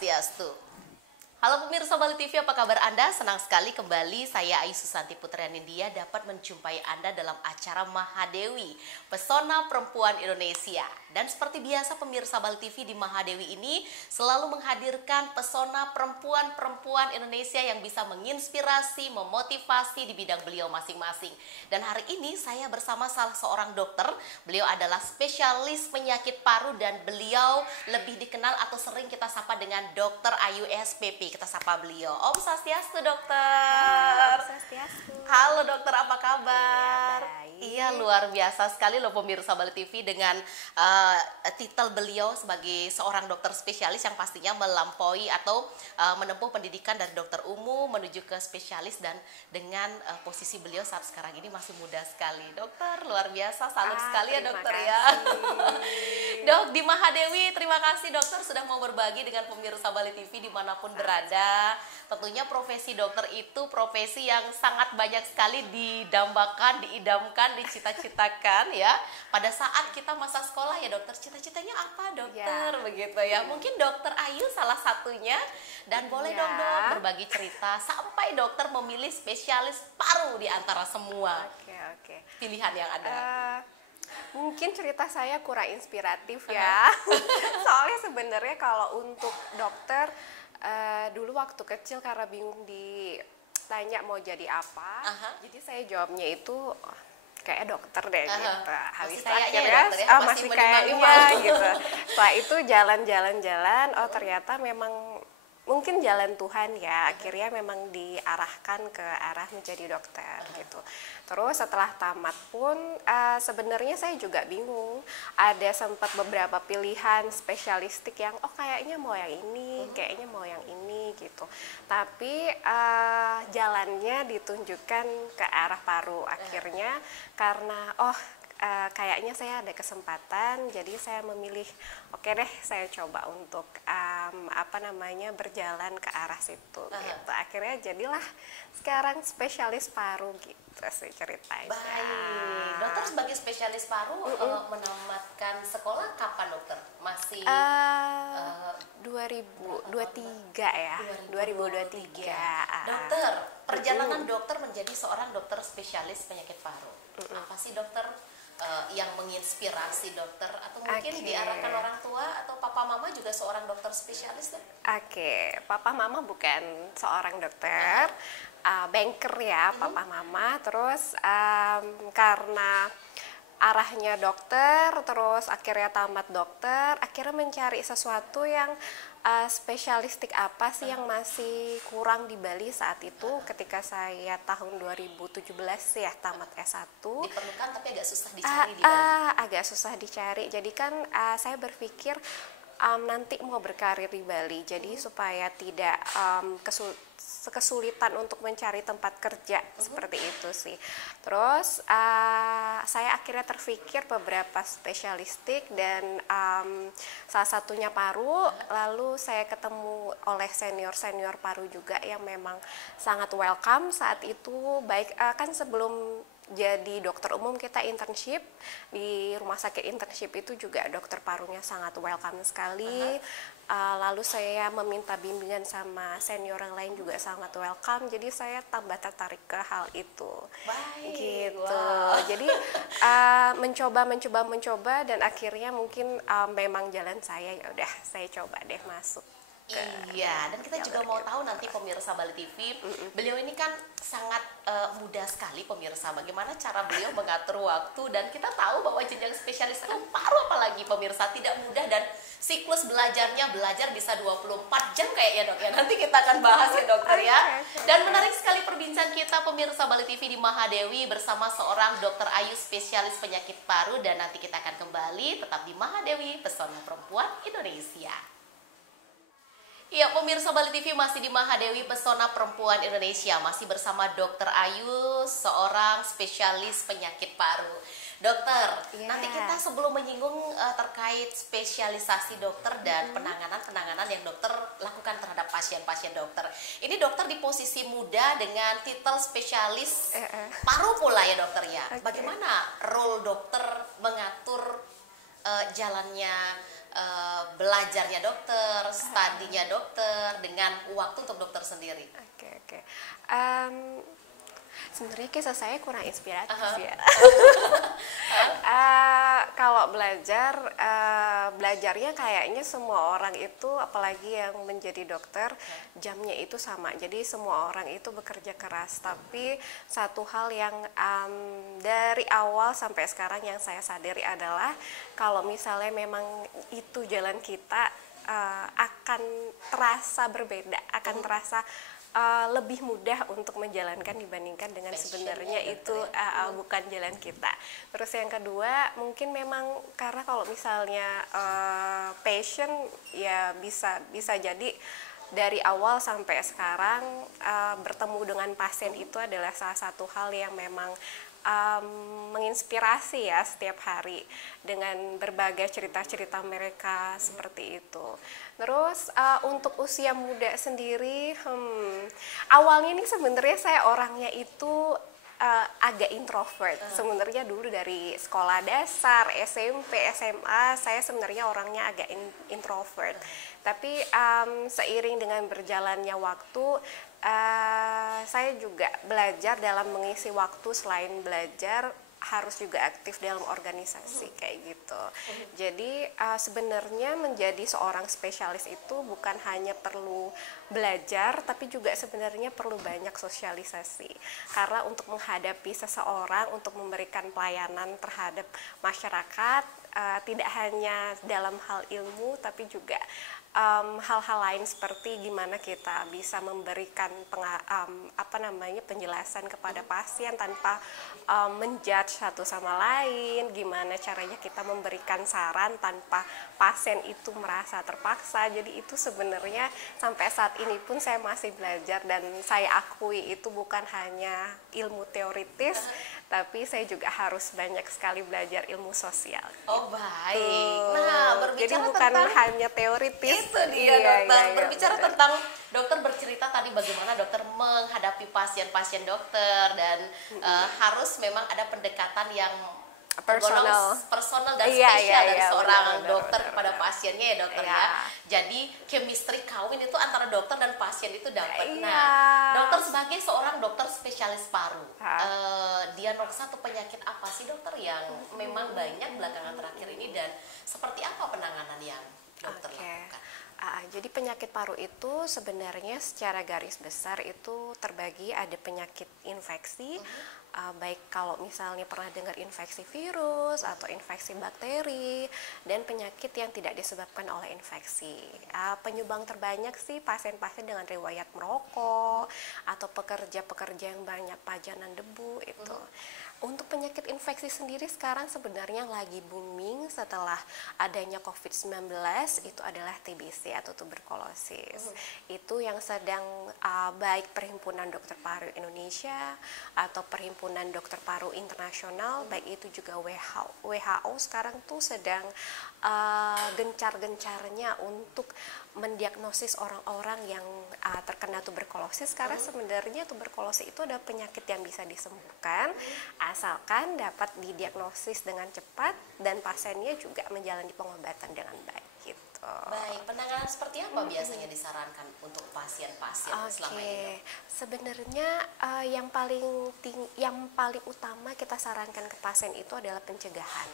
Swastiastu. Halo pemirsa Bali TV, apa kabar Anda? Senang sekali kembali saya Ayu Susanti Putrianindya dapat menjumpai Anda dalam acara Mahadewi, Pesona Perempuan Indonesia. Dan seperti biasa pemirsa Bali TV di Mahadewi ini selalu menghadirkan pesona perempuan-perempuan Indonesia yang bisa menginspirasi, memotivasi di bidang beliau masing-masing. Dan hari ini saya bersama salah seorang dokter, beliau adalah spesialis penyakit paru dan beliau lebih dikenal atau sering kita sapa dengan Dr. Ayu SPP. Kita sapa beliau. Om Swastiastu, dokter. Om Swastiastu. Halo dokter, apa kabar? Iya, Iya, luar biasa sekali loh pemirsa Bali TV dengan titel beliau sebagai seorang dokter spesialis yang pastinya melampaui atau menempuh pendidikan dari dokter umum menuju ke spesialis, dan dengan posisi beliau saat sekarang ini masih muda sekali. Dokter, luar biasa, salut sekali ya dokter ya. Dok, di Mahadewi, terima kasih dokter sudah mau berbagi dengan pemirsa Bali TV dimanapun berada. Tentunya profesi dokter itu profesi yang sangat banyak sekali didambakan, diidamkan, dicita-citakan ya. Pada saat kita masa sekolah ya dokter, cita-citanya apa dokter? Ya. Begitu ya. Mungkin dokter Ayu salah satunya. Dan boleh dong dok berbagi cerita sampai dokter memilih spesialis paru di antara semua pilihan yang ada. Mungkin cerita saya kurang inspiratif ya. Soalnya sebenarnya kalau untuk dokter dulu waktu kecil karena bingung ditanya mau jadi apa, jadi saya jawabnya itu kayak dokter deh gitu. Habis itu akhirnya masih kayaknya gitu. Setelah itu jalan-jalan, oh ternyata memang mungkin jalan Tuhan ya, akhirnya memang diarahkan ke arah menjadi dokter gitu. Terus setelah tamat pun sebenarnya saya juga bingung. Ada sempat beberapa pilihan spesialistik yang kayaknya mau yang ini, kayaknya mau yang ini gitu. Tapi jalannya ditunjukkan ke arah paru akhirnya karena kayaknya saya ada kesempatan, jadi saya memilih oke deh saya coba untuk berjalan ke arah situ gitu. Akhirnya jadilah sekarang spesialis paru gitu sih ceritanya. Baik, dokter sebagai spesialis paru menamatkan sekolah kapan dokter? Masih 2023 ya. 2023. Dokter, perjalanan dokter menjadi seorang dokter spesialis penyakit paru. Apa sih dokter yang menginspirasi dokter, atau mungkin diarahkan orang tua atau papa mama juga seorang dokter spesialis deh? Papa mama bukan seorang dokter, banker ya papa mama. Terus karena arahnya dokter, terus akhirnya tamat dokter, akhirnya mencari sesuatu yang spesialistik apa sih yang masih kurang di Bali saat itu ketika saya tahun 2017 ya tamat S1. Diperlukan tapi agak susah dicari di Bali. Agak susah dicari, jadi kan saya berpikir nanti mau berkarir di Bali, jadi supaya tidak kesulitan untuk mencari tempat kerja seperti itu sih. Terus saya akhirnya terpikir beberapa spesialistik dan salah satunya paru. Lalu saya ketemu oleh senior paru juga yang memang sangat welcome saat itu. Baik kan sebelum jadi dokter umum kita internship di rumah sakit, internship itu juga dokter parunya sangat welcome sekali. Lalu saya meminta bimbingan sama senior yang lain juga sangat welcome, jadi saya tambah tertarik ke hal itu. Baik, gitu. Jadi mencoba dan akhirnya mungkin memang jalan saya, ya udah saya coba deh masuk. Iya, dan kita juga mau tahu nanti pemirsa Bali TV, beliau ini kan sangat mudah sekali pemirsa, bagaimana cara beliau mengatur waktu, dan kita tahu bahwa jenjang spesialis kan paru apalagi pemirsa tidak mudah, dan siklus belajar bisa 24 jam kayaknya dok ya, nanti kita akan bahas ya dokter ya. Dan menarik sekali perbincangan kita pemirsa Bali TV di Mahadewi bersama seorang dokter Ayu spesialis penyakit paru, dan nanti kita akan kembali tetap di Mahadewi, Pesona Perempuan Indonesia. Iya, pemirsa Bali TV masih di Mahadewi, Pesona Perempuan Indonesia, masih bersama Dokter Ayu, seorang spesialis penyakit paru. Dokter, nanti kita sebelum menyinggung terkait spesialisasi dokter dan penanganan yang dokter lakukan terhadap pasien-pasien dokter. Ini dokter di posisi muda dengan titel spesialis paru pula ya dokter ya. Bagaimana role dokter mengatur jalannya belajarnya dokter, studinya dokter, dengan waktu untuk dokter sendiri? Oke. Sebenarnya kisah saya kurang inspiratif ya. Kalau belajarnya kayaknya semua orang itu, apalagi yang menjadi dokter, jamnya itu sama. Jadi semua orang itu bekerja keras. Tapi satu hal yang dari awal sampai sekarang yang saya sadari adalah kalau misalnya memang itu jalan kita, akan terasa berbeda, akan terasa lebih mudah untuk menjalankan dibandingkan dengan sebenarnya itu bukan jalan kita. Terus yang kedua, mungkin memang karena kalau misalnya passion ya bisa jadi dari awal sampai sekarang bertemu dengan pasien itu adalah salah satu hal yang memang menginspirasi ya setiap hari dengan berbagai cerita-cerita mereka seperti itu. Terus untuk usia muda sendiri, awalnya ini sebenarnya saya orangnya itu agak introvert. Sebenarnya dulu dari sekolah dasar, SMP, SMA, saya sebenarnya orangnya agak introvert. Tapi seiring dengan berjalannya waktu, saya juga belajar dalam mengisi waktu. Selain belajar, harus juga aktif dalam organisasi kayak gitu. Jadi sebenarnya menjadi seorang spesialis itu bukan hanya perlu belajar, tapi juga sebenarnya perlu banyak sosialisasi. Karena untuk menghadapi seseorang, untuk memberikan pelayanan terhadap masyarakat, tidak hanya dalam hal ilmu, tapi juga hal-hal lain seperti gimana kita bisa memberikan penjelasan kepada pasien tanpa menjudge satu sama lain, gimana caranya kita memberikan saran tanpa pasien itu merasa terpaksa. Jadi itu sebenarnya sampai saat ini pun saya masih belajar, dan saya akui itu bukan hanya ilmu teoritis, tapi saya juga harus banyak sekali belajar ilmu sosial. Oh baik. Nah, jadi berbicara bukan tentang hanya teoritis. itu dia dokter. Berbicara tentang dokter bercerita tadi bagaimana dokter menghadapi pasien-pasien dokter, dan harus memang ada pendekatan yang personal dan spesial dari seorang dokter kepada pasiennya ya dokter ya. Jadi chemistry kawin itu antara dokter dan pasien itu dapat. Nah, dokter sebagai seorang dokter spesialis paru, diagnosa atau penyakit apa sih dokter yang memang banyak belakangan terakhir ini, dan seperti apa penanganan yang dokter lakukan? Jadi penyakit paru itu sebenarnya secara garis besar itu terbagi, ada penyakit infeksi, baik kalau misalnya pernah dengar infeksi virus atau infeksi bakteri, dan penyakit yang tidak disebabkan oleh infeksi. Penyumbang terbanyak sih pasien-pasien dengan riwayat merokok atau pekerja-pekerja yang banyak pajanan debu itu. Untuk penyakit infeksi sendiri sekarang sebenarnya lagi booming setelah adanya COVID-19, itu adalah TBC atau tuberkulosis. Itu yang sedang baik Perhimpunan Dokter Paru Indonesia atau Perhimpunan Dokter Paru Internasional, baik itu juga WHO sekarang tuh sedang gencar-gencarnya untuk mendiagnosis orang-orang yang terkena tuberkulosis, karena sebenarnya tuberkulosis itu adalah penyakit yang bisa disembuhkan asalkan dapat didiagnosis dengan cepat dan pasiennya juga menjalani pengobatan dengan baik gitu. Baik, penanganan seperti apa biasanya disarankan untuk pasien-pasien selama ini? Sebenarnya yang paling utama kita sarankan ke pasien itu adalah pencegahan.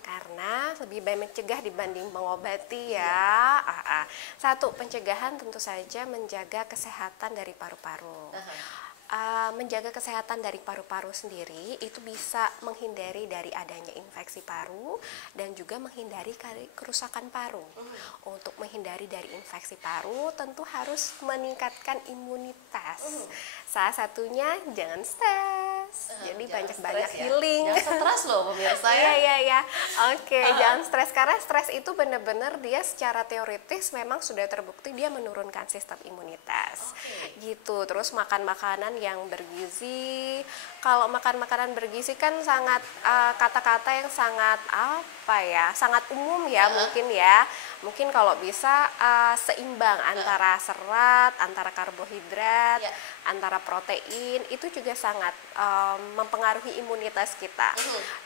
Karena lebih baik mencegah dibanding mengobati ya. Satu, pencegahan tentu saja menjaga kesehatan dari paru-paru. Menjaga kesehatan dari paru-paru sendiri itu bisa menghindari dari adanya infeksi paru dan juga menghindari kerusakan paru. Untuk menghindari dari infeksi paru tentu harus meningkatkan imunitas. Salah satunya jangan stres. Jadi banyak-banyak healing. Jangan stres loh pemirsa ya. Iya. Oke, jangan stres, karena stres itu benar-benar dia secara teoritis memang sudah terbukti dia menurunkan sistem imunitas. Gitu. Terus makan makanan yang bergizi. Kalau makan makanan bergizi kan sangat kata-kata yang sangat sangat umum ya mungkin ya. mungkin kalau bisa seimbang antara serat, antara karbohidrat, Ya. antara protein, itu juga sangat mempengaruhi imunitas kita.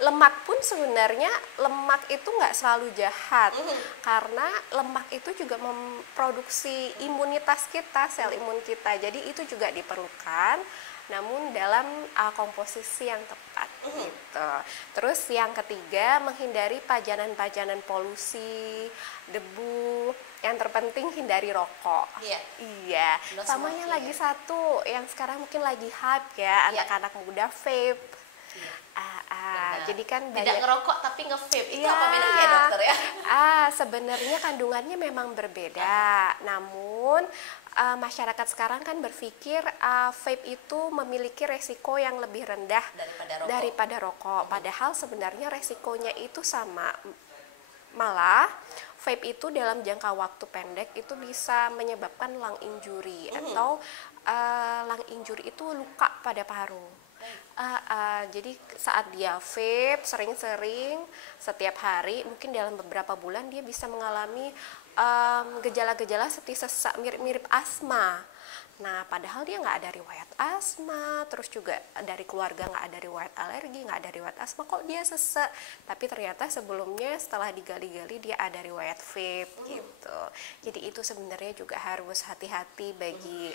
Lemak pun sebenarnya lemak itu nggak selalu jahat, karena lemak itu juga memproduksi imunitas kita, sel imun kita. Jadi itu juga diperlukan, namun dalam komposisi yang tepat gitu. Terus yang ketiga, menghindari pajanan-pajanan polusi, debu. Yang terpenting hindari rokok. Iya. Iya. No Samanya smoking. lagi satu yang sekarang mungkin lagi hype ya, Iya. anak-anak muda vape. Iya. Benar. Jadi kan tidak banyak. ngerokok tapi nge-vape. Itu Iya. apa bedanya ya dokter ya? Sebenarnya kandungannya memang berbeda, namun masyarakat sekarang kan berpikir vape itu memiliki resiko yang lebih rendah Daripada rokok. Padahal sebenarnya resikonya itu sama. Malah vape itu dalam jangka waktu pendek itu bisa menyebabkan lung injury atau lung injury itu luka pada paru. Jadi saat dia vape sering-sering setiap hari, mungkin dalam beberapa bulan dia bisa mengalami gejala-gejala seperti sesak mirip-mirip asma. Nah, padahal dia nggak ada riwayat asma, terus juga dari keluarga nggak ada riwayat alergi, nggak ada riwayat asma, kok dia sesek. Tapi ternyata sebelumnya setelah digali-gali dia ada riwayat vape gitu. Jadi itu sebenarnya juga harus hati-hati bagi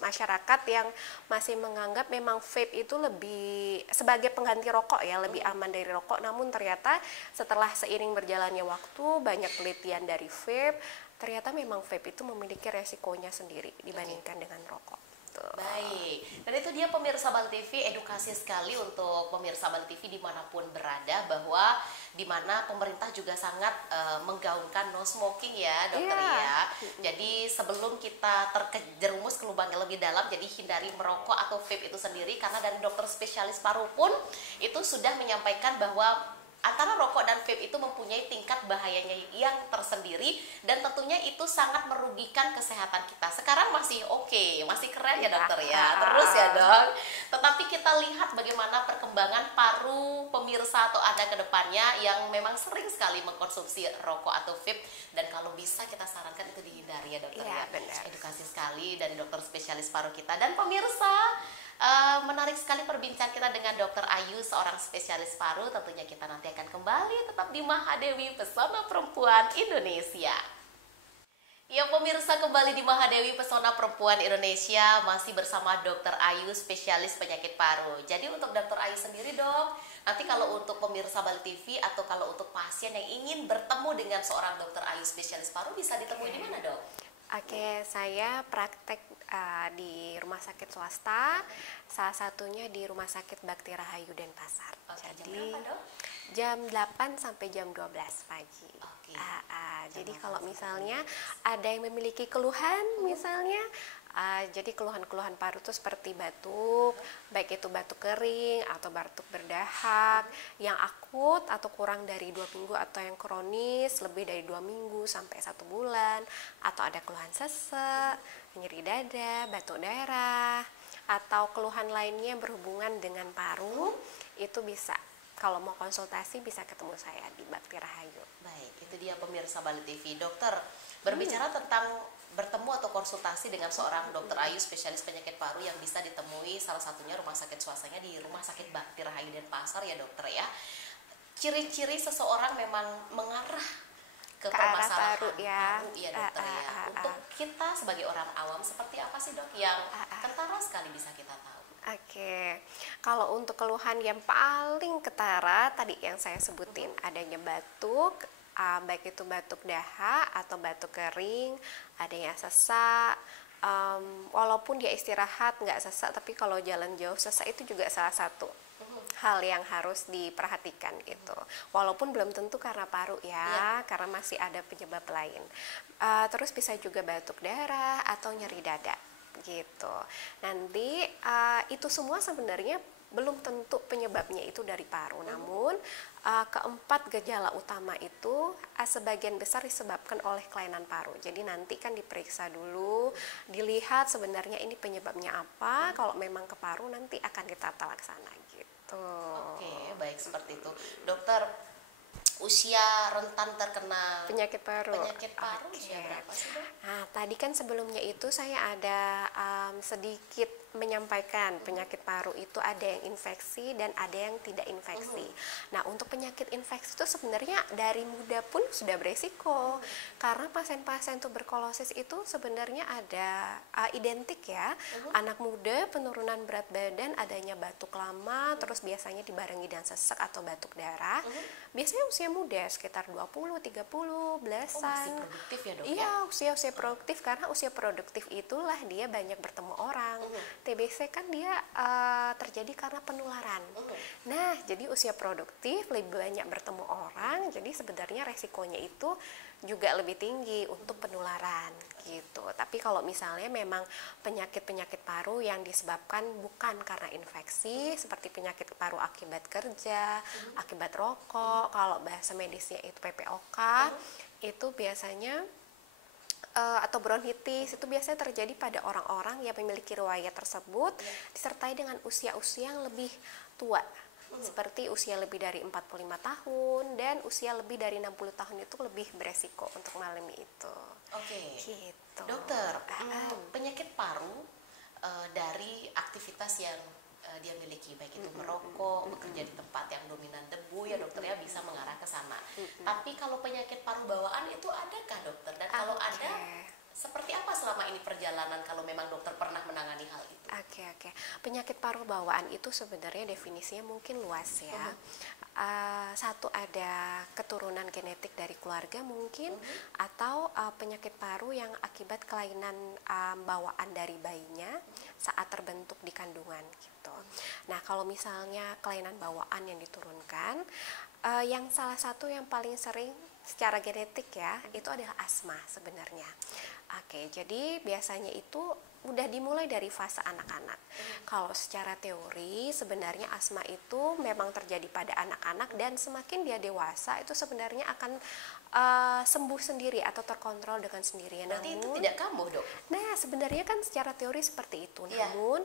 masyarakat yang masih menganggap memang vape itu lebih sebagai pengganti rokok ya, lebih aman dari rokok. Namun ternyata setelah seiring berjalannya waktu, banyak penelitian dari vape, ternyata memang vape itu memiliki resikonya sendiri dibandingkan dengan rokok. Tuh. Baik, dan itu dia pemirsa Bali TV, edukasi sekali untuk pemirsa Bali TV dimanapun berada, bahwa dimana pemerintah juga sangat menggaungkan no smoking ya dokter ya. Jadi sebelum kita terjerumus ke lubang yang lebih dalam, jadi hindari merokok atau vape itu sendiri, karena dari dokter spesialis paru pun itu sudah menyampaikan bahwa antara rokok dan vape itu mempunyai tingkat bahayanya yang tersendiri, dan tentunya itu sangat merugikan kesehatan kita. Sekarang masih oke, masih keren ya dokter ya, terus ya dok. Tetapi kita lihat bagaimana perkembangan paru pemirsa atau Anda ke depannya yang memang sering sekali mengkonsumsi rokok atau vape, dan kalau bisa kita sarankan itu dihindari ya dokter ya. Benar. Edukasi sekali dari dokter spesialis paru kita. Dan pemirsa, menarik sekali perbincangan kita dengan Dr. Ayu, seorang spesialis paru. Tentunya kita nanti akan kembali tetap di Mahadewi, Pesona Perempuan Indonesia. Ya pemirsa, kembali di Mahadewi, Pesona Perempuan Indonesia, masih bersama Dr. Ayu, spesialis penyakit paru. Jadi untuk Dr. Ayu sendiri dok, nanti kalau untuk pemirsa Bali TV atau kalau untuk pasien yang ingin bertemu dengan seorang Dr. Ayu, spesialis paru, bisa ditemui di mana dok? Oke, saya praktek di rumah sakit swasta, salah satunya di Rumah Sakit Bakti Rahayu Denpasar. Oke, Jadi jam berapa dok? jam 8 sampai jam 12 pagi. Oke. Jadi kalau misalnya ada yang memiliki keluhan misalnya, jadi keluhan-keluhan paru itu seperti batuk, baik itu batuk kering atau batuk berdahak, yang akut atau kurang dari 2 minggu, atau yang kronis lebih dari 2 minggu sampai 1 bulan, atau ada keluhan sesek, nyeri dada, batuk darah, atau keluhan lainnya berhubungan dengan paru, itu bisa. Kalau mau konsultasi bisa ketemu saya di Bakti Rahayu. Baik, itu dia pemirsa Bali TV. Dokter, berbicara tentang bertemu atau konsultasi dengan seorang Dokter Ayu, spesialis penyakit paru, yang bisa ditemui salah satunya rumah sakit swastanya di Rumah Sakit Bakti Rahayu Denpasar ya dokter ya. Ciri-ciri seseorang memang mengarah ke permasalahan paru ya. Dokter ya. Untuk kita sebagai orang awam, seperti apa sih dok yang kentara sekali bisa kita tahu? Oke, kalau untuk keluhan yang paling ketara tadi yang saya sebutin, adanya batuk, baik itu batuk dahak atau batuk kering, adanya sesak, walaupun dia istirahat nggak sesak, tapi kalau jalan jauh sesak, itu juga salah satu hal yang harus diperhatikan gitu. Walaupun belum tentu karena paru ya, karena masih ada penyebab lain. Terus bisa juga batuk darah atau nyeri dada gitu. Nanti itu semua sebenarnya belum tentu penyebabnya itu dari paru, namun keempat gejala utama itu sebagian besar disebabkan oleh kelainan paru. Jadi nanti kan diperiksa dulu, dilihat sebenarnya ini penyebabnya apa. Kalau memang ke paru nanti akan ditata laksana gitu. Oke, baik seperti itu. Dokter, usia rentan terkena penyakit paru. Usia berapa sih, Dok? Nah, tadi kan sebelumnya itu saya ada sedikit menyampaikan penyakit paru itu ada yang infeksi dan ada yang tidak infeksi. Nah, untuk penyakit infeksi itu sebenarnya dari muda pun sudah beresiko. Karena pasien-pasien tuberkulosis itu sebenarnya ada identik ya. Anak muda, penurunan berat badan, adanya batuk lama, terus biasanya dibarengi dengan sesek atau batuk darah. Biasanya usia muda sekitar 20, 30, belasan. Masih produktif ya, Dok? Iya, usia produktif, karena usia produktif itulah dia banyak bertemu orang. TBC kan dia terjadi karena penularan. Nah, jadi usia produktif lebih banyak bertemu orang, jadi sebenarnya resikonya itu juga lebih tinggi untuk penularan gitu. Tapi kalau misalnya memang penyakit-penyakit paru yang disebabkan bukan karena infeksi, seperti penyakit paru akibat kerja, akibat rokok, kalau bahasa medisnya itu PPOK, itu biasanya atau bronkitis itu biasanya terjadi pada orang-orang yang memiliki riwayat tersebut disertai dengan usia-usia yang lebih tua. Seperti usia lebih dari 45 tahun dan usia lebih dari 60 tahun itu lebih beresiko untuk mengalami itu. Oke. Gitu. Dokter, penyakit paru dari aktivitas yang dia miliki, baik itu merokok, bekerja di tempat yang dominan debu, ya dokter ya, bisa mengarah ke sana. Tapi kalau penyakit paru bawaan itu adakah, dokter? Dan kalau ada, seperti apa selama ini perjalanan kalau memang dokter pernah menangani hal itu? Oke. Penyakit paru bawaan itu sebenarnya definisinya mungkin luas ya. Satu, ada keturunan genetik dari keluarga mungkin, atau penyakit paru yang akibat kelainan bawaan dari bayinya saat terbentuk di kandungan gitu. Nah, kalau misalnya kelainan bawaan yang diturunkan, yang salah satu yang paling sering secara genetik ya, itu adalah asma sebenarnya. Oke, jadi biasanya itu udah dimulai dari fase anak-anak. Kalau secara teori sebenarnya asma itu memang terjadi pada anak-anak, dan semakin dia dewasa itu sebenarnya akan sembuh sendiri atau terkontrol dengan sendirinya. Berarti itu tidak kambuh, Dok? Nah, sebenarnya kan secara teori seperti itu. Namun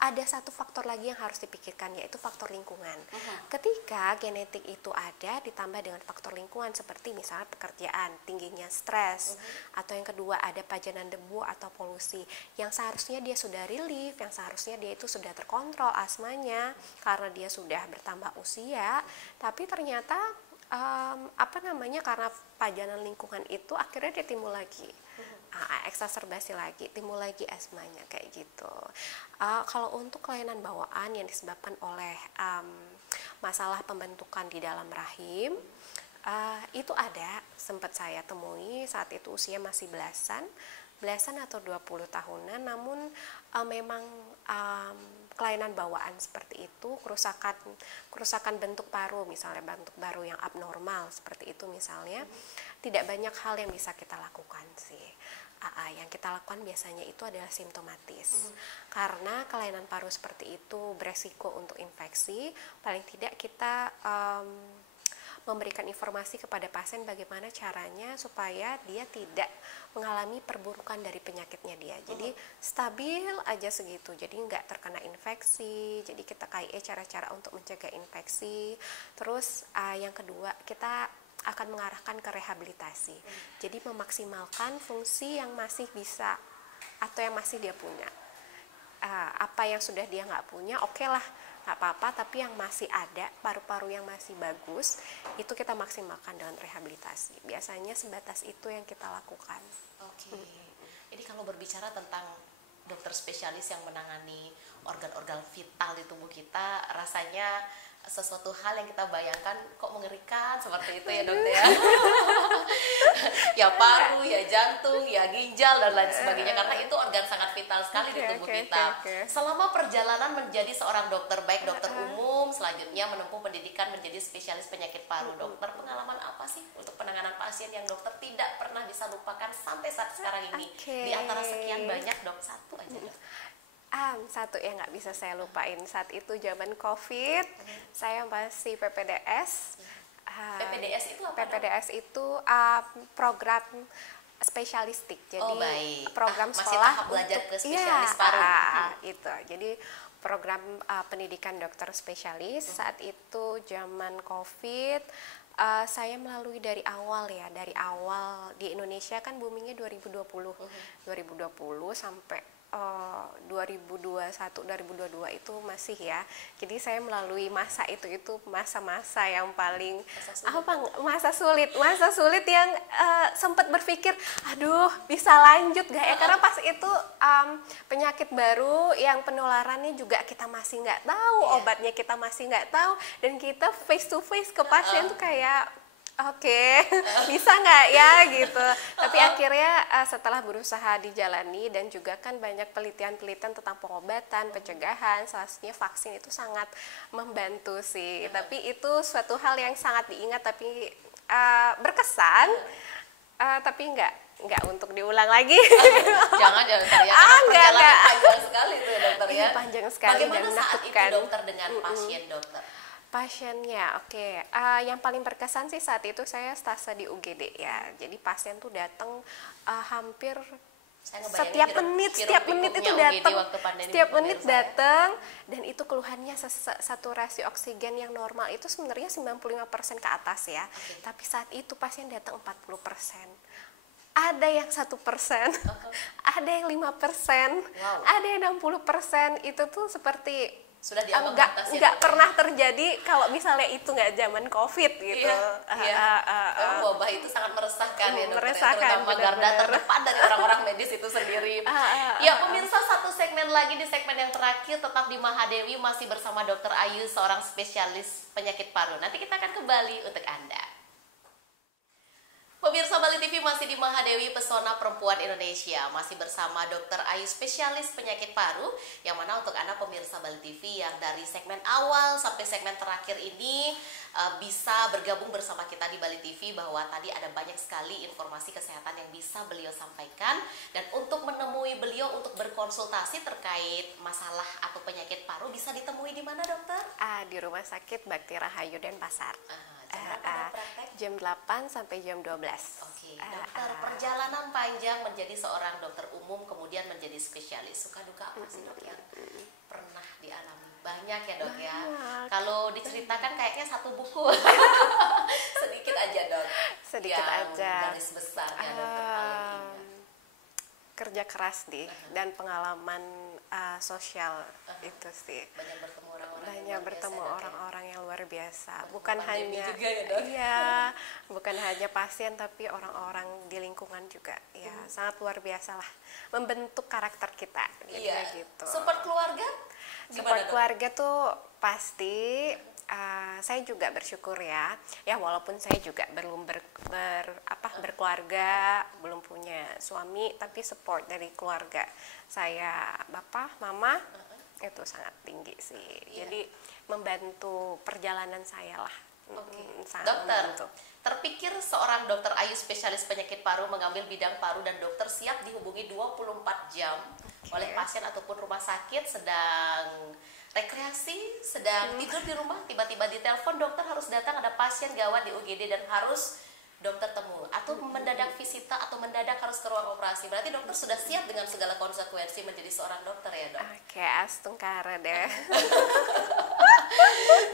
ada satu faktor lagi yang harus dipikirkan, yaitu faktor lingkungan. Ketika genetik itu ada ditambah dengan faktor lingkungan seperti misalnya pekerjaan, tingginya stres, atau yang kedua ada pajanan debu atau polusi, yang seharusnya dia sudah relief, yang seharusnya dia itu sudah terkontrol asmanya karena dia sudah bertambah usia, tapi ternyata karena pajanan lingkungan itu akhirnya dia timbul lagi. Eksaserbasi lagi, timbul lagi asmanya kayak gitu. Kalau untuk kelainan bawaan yang disebabkan oleh masalah pembentukan di dalam rahim, itu ada, sempat saya temui saat itu usia masih belasan atau 20 tahunan, namun memang kelainan bawaan seperti itu, kerusakan bentuk paru, misalnya bentuk paru yang abnormal seperti itu misalnya, tidak banyak hal yang bisa kita lakukan sih. Yang kita lakukan biasanya itu adalah simptomatis. Karena kelainan paru seperti itu beresiko untuk infeksi, paling tidak kita memberikan informasi kepada pasien bagaimana caranya supaya dia tidak mengalami perburukan dari penyakitnya dia. Jadi stabil aja segitu, jadi nggak terkena infeksi. Jadi kita kayak cara-cara untuk mencegah infeksi. Terus yang kedua, kita akan mengarahkan ke rehabilitasi. Jadi memaksimalkan fungsi yang masih bisa atau yang masih dia punya. Apa yang sudah dia nggak punya, oke lah, nggak apa-apa, tapi yang masih ada, paru-paru yang masih bagus, itu kita maksimalkan dengan rehabilitasi. Biasanya sebatas itu yang kita lakukan. Oke. Jadi kalau berbicara tentang dokter spesialis yang menangani organ-organ vital di tubuh kita, rasanya sesuatu hal yang kita bayangkan kok mengerikan seperti itu ya, dokter ya. Ya paru, ya jantung, ya ginjal dan lain sebagainya, karena itu organ sangat vital sekali di tubuh kita. Selama perjalanan menjadi seorang dokter, baik dokter umum, selanjutnya menempuh pendidikan menjadi spesialis penyakit paru, dokter, pengalaman apa sih untuk penanganan pasien yang dokter tidak pernah bisa lupakan sampai saat sekarang ini? Di antara sekian banyak, dok, satu aja, dok. Satu yang nggak bisa saya lupain saat itu zaman COVID, saya masih PPDS. PPDS itu apa? PPDS itu program spesialistik, jadi baik. program Masih sekolah tahap belajar untuk ke spesialis paru. itu. Jadi program pendidikan dokter spesialis. Saat itu zaman COVID, saya melalui dari awal ya, dari awal di Indonesia kan boomingnya 2020 sampai 2021 2022 itu masih ya. Jadi saya melalui masa itu masa-masa yang paling masa sulit yang sempat berpikir aduh bisa lanjut gak ya, karena pas itu penyakit baru yang penularannya juga kita masih nggak tahu, obatnya kita masih nggak tahu, dan kita face to face ke pasien tuh kayak oke, bisa nggak ya gitu. Tapi akhirnya setelah berusaha dijalani dan juga kan banyak penelitian-penelitian tentang pengobatan, pencegahan, salah satunya vaksin itu sangat membantu sih. Tapi itu suatu hal yang sangat diingat tapi berkesan, tapi nggak untuk diulang lagi. Jangan dokter ya, karena perjalanan panjang sekali tuh dokter ya. Panjang sekali. Bagaimana dan saat itu menakutkan. dokter dengan pasien dokter? Pasiennya, oke. Yang paling berkesan sih saat itu saya stase di UGD ya. Jadi pasien tuh datang hampir setiap menit itu datang. Setiap menit datang, dan itu keluhannya saturasi oksigen yang normal itu sebenarnya 95% ke atas ya. Tapi saat itu pasien datang 40%. Ada yang 1%, ada yang 5%, ada yang 60%. Itu tuh seperti sudah dianggap batas nggak pernah terjadi kalau misalnya itu nggak zaman COVID gitu. Wabah itu sangat meresahkan ya dokter, terutama bener-bener. garda terdepan dari orang-orang medis itu sendiri. Ya pemirsa, satu segmen lagi, di segmen yang terakhir tetap di Mahadewi, masih bersama Dokter Ayu, seorang spesialis penyakit paru. Nanti kita akan kembali untuk Anda. Pemirsa Bali TV masih di Mahadewi, Pesona Perempuan Indonesia. Masih bersama Dokter Ayu, spesialis penyakit paru. Yang mana untuk Anda pemirsa Bali TV yang dari segmen awal sampai segmen terakhir ini bisa bergabung bersama kita di Bali TV, bahwa tadi ada banyak sekali informasi kesehatan yang bisa beliau sampaikan. Dan untuk menemui beliau untuk berkonsultasi terkait masalah atau penyakit paru bisa ditemui di mana dokter? Di Rumah Sakit Bakti Rahayu Denpasar. Jam 8 sampai jam 12. Oke, dokter, perjalanan panjang menjadi seorang dokter umum kemudian menjadi spesialis. Suka duka apa sih dok yang pernah dialami? Banyak ya dok ya. Kalau diceritakan kayaknya satu buku. Sedikit aja dok. Sedikit aja. Garis besarnya dokter paling ingat. Kerja keras dan pengalaman sosial itu sih. Banyak bertemu orang-orang yang luar biasa. Bukan hanya juga ya, dok? Iya, bukan hanya pasien tapi orang-orang di lingkungan juga. Ya, sangat luar biasa lah. Membentuk karakter kita. Gitu. Support keluarga? Support keluarga tuh pasti. Saya juga bersyukur ya. Ya walaupun saya juga belum berkeluarga, belum punya suami, tapi support dari keluarga saya, bapak, mama itu sangat tinggi sih. Jadi membantu perjalanan saya lah. Dokter, terpikir seorang dokter Ayu spesialis penyakit paru mengambil bidang paru dan dokter siap dihubungi 24 jam oleh pasien ataupun rumah sakit sedang rekreasi, sedang tidur di rumah, tiba-tiba ditelepon dokter harus datang, ada pasien gawat di UGD dan harus dokter temu, atau mendadak visita atau mendadak harus ke ruang operasi. Berarti dokter sudah siap dengan segala konsekuensi menjadi seorang dokter ya dok? Oke, astungkara deh.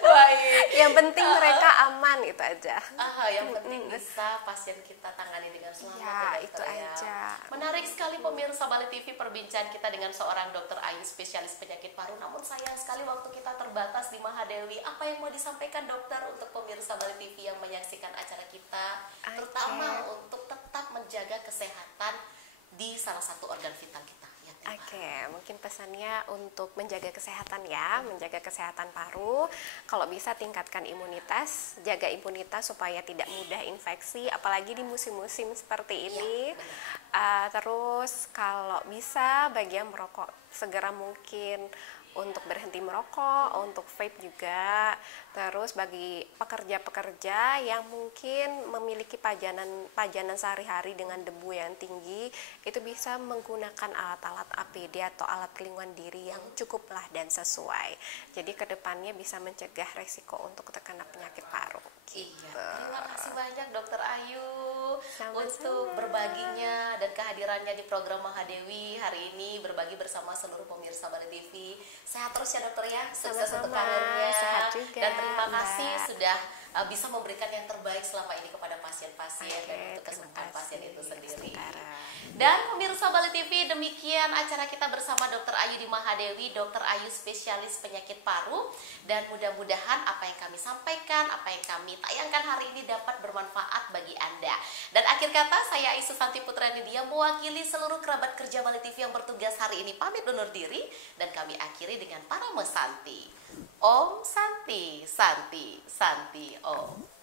Baik. Yang penting mereka aman, itu aja. Yang penting bisa pasien kita tangani dengan selamat ya, itu ya. aja. Menarik sekali pemirsa Bali TV perbincangan kita dengan seorang dokter Ayu spesialis penyakit paru. Namun sayang sekali waktu kita terbatas di Mahadewi. Apa yang mau disampaikan dokter untuk pemirsa Bali TV yang menyaksikan acara kita, terutama untuk tetap menjaga kesehatan di salah satu organ vital kita? Mungkin pesannya untuk menjaga kesehatan ya, menjaga kesehatan paru. Kalau bisa tingkatkan imunitas, jaga imunitas supaya tidak mudah infeksi, apalagi di musim-musim seperti ini. Terus kalau bisa bagi yang merokok segera mungkin untuk berhenti merokok, untuk vape juga. Terus bagi pekerja-pekerja yang mungkin memiliki pajanan sehari-hari dengan debu yang tinggi, itu bisa menggunakan alat-alat APD atau alat pelindungan diri yang cukuplah dan sesuai. Jadi kedepannya bisa mencegah resiko untuk terkena penyakit paru. Iya, terima kasih banyak Dokter Ayu. Sama-sama. untuk berbaginya dan kehadirannya di program Mahadewi hari ini, berbagi bersama seluruh pemirsa Bali TV. Sehat terus ya dokter ya, sukses untuk Sama-sama. karirnya. Sehat juga, Dan terima Mbak. kasih sudah bisa memberikan yang terbaik selama ini kepada pasien-pasien dan untuk Terima kesembuhan pasien kasih, itu sendiri. Sementara. Dan pemirsa Bali TV, demikian acara kita bersama Dr. Ayu di Mahadewi, Dr. Ayu spesialis penyakit paru. Dan mudah-mudahan apa yang kami sampaikan, apa yang kami tayangkan hari ini dapat bermanfaat bagi Anda. Dan akhir kata, saya Aisu Santi Putra Nidia mewakili seluruh kerabat kerja Bali TV yang bertugas hari ini pamit undur diri. Dan kami akhiri dengan Paramo Santi. Om Santi, Santi, Santi Om.